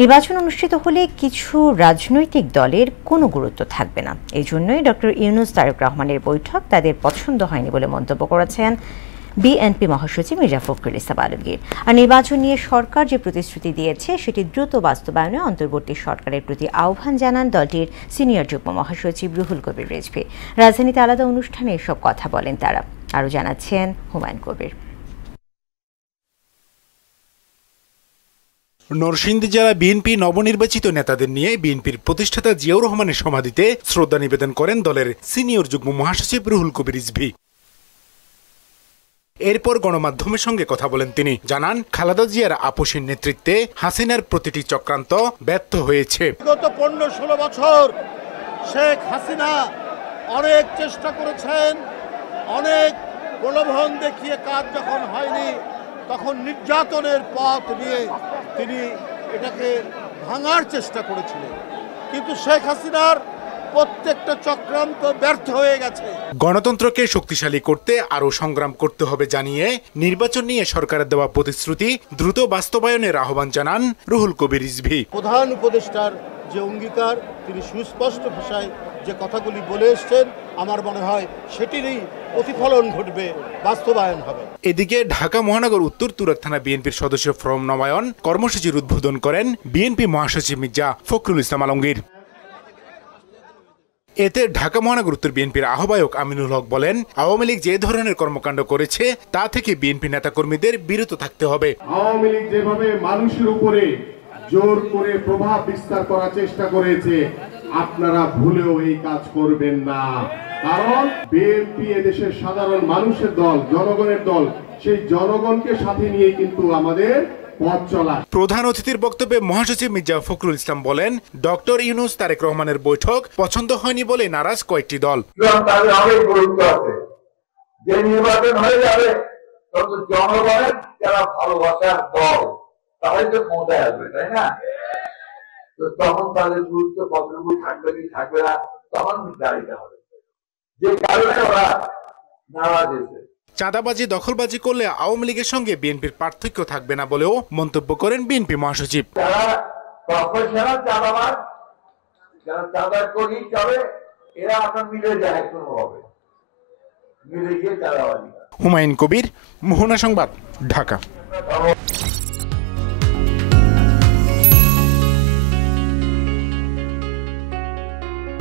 নির্বাচন অনুষ্ঠিত হলে কিছু রাজনৈতিক দলের কোনো গুরুত্ব থাকবে না। এই জন্যই ডক্টর ইউনূস তারেক রহমানের বৈঠক তাদের পছন্দ হয়নি বলে মন্তব্য করেছেন বিএনপি মহাসচিব মির্জা ফখরুল ইসলাম আলমগীর। আর নির্বাচন নিয়ে সরকার যে প্রতিশ্রুতি দিয়েছে সেটি দ্রুত বাস্তবায়নে অন্তর্বর্তী সরকারের প্রতি আহ্বান জানান দলটির সিনিয়র যুগ্ম মহাসচিব রুহুল কবির রিজভী। রাজধানীতে আলাদা অনুষ্ঠানে এসব কথা বলেন তারা। আরও জানাচ্ছেন হুমায়ুন কবির। নরসিংদী জেলা বিএনপি নবনির্বাচিত নেতাদের নিয়ে বিএনপির প্রতিষ্ঠাতা জিয়াউর রহমানের সমাধিতে শ্রদ্ধা নিবেদন করেন দলের সিনিয়র যুগ্ম মহাসচিব রুহুল কবির রিজভী। এরপর গণমাধ্যমের সঙ্গে কথা বলেন তিনি। জানান, খালেদা জিয়ার আপসীর নেতৃত্বে হাসিনার প্রতিটি চক্রান্ত ব্যর্থ হয়েছে। গত 15-16 বছর শেখ হাসিনা অনেক চেষ্টা করেছেন, অনেক প্রলোভন দেখিয়ে কাজ যখন হয়নি তখন নির্যাতনের পথ নিয়ে তিনি এটাকে ভাঙার চেষ্টা করেছিলেন, কিন্তু শেখ হাসিনার প্রত্যেকটা চক্রান্ত ব্যর্থ হয়ে গেছে। গণতন্ত্রকে শক্তিশালী করতে আরও সংগ্রাম করতে হবে জানিয়ে নির্বাচন নিয়ে সরকারের দেওয়া প্রতিশ্রুতি দ্রুত বাস্তবায়নের আহ্বান জানান রুহুল কবির রিজভী। প্রধান উপদেষ্টার যে অঙ্গীকার, তিনি সুস্পষ্ট ভাষায় যে কথাগুলি বলে এসছেন, আমার মনে হয় সেটিরই প্রতিফলন ঘটবে, বাস্তবায়ন হবে। এদিকে ঢাকা মহানগর উত্তর তুরাগ থানা বিএনপির সদস্য ফরম নবায়ন কর্মসূচির উদ্বোধন করেন বিএনপি মহাসচিব মির্জা ফখরুল ইসলাম আলমগীর। এতে ঢাকা মহানগর উত্তর বিএনপির আহ্বায়ক আমিনুল হক বলেন, আওয়ামী লীগ যে ধরনের কর্মকাণ্ড করেছে তা থেকে বিএনপি নেতাকর্মীদের বিরত থাকতে হবে। আওয়ামী লীগ যেভাবে মানুষের উপরে জোর করে প্রভাব বিস্তার করার চেষ্টা করেছে, আপনারা ভুলেও এই কাজ করবেন না। কারণ বিএনপি এদেশের সাধারণ মানুষের দল, জনগণের দল। সেই জনগণকে সাথে নিয়ে কিন্তু আমাদের পথ চলা। প্রধান অতিথির বক্তব্যে মহাসচিব মির্জা ফখরুল ইসলাম বলেন, ডক্টর ইউনূস তারেক রহমানের বৈঠক পছন্দ হয়নি বলে নারাজ কয়েকটি দল। অনেক গুরুত্ব আছে, যে নির্বাচন হয়ে যাবে তত জনগণের যারা ভালোবাসার দল তারাই তো ক্ষমতায় আসবে, তাই না? তো তখন তাদের গুরুত্ব কতটুকু থাকবে কি থাকবে না তখন দাঁড়িয়ে হবে, যে কারণে ওরা নারাজ হয়েছে। চাঁদাবাজি দখলবাজি করলে আওয়ামী লীগের সঙ্গে বিএনপির পার্থক্য থাকবে না বলেও মন্তব্য করেন বিএনপি মহাসচিব। যারা প্রফেশনাল চাঁদাবাজ, যারা চাঁদা করি যাবে, এরা আপনার মিলে যায়, কোনোভাবে মিলে গিয়ে চাঁদাবাজি। হুমায়ুন কবির, মোহনা সংবাদ, ঢাকা।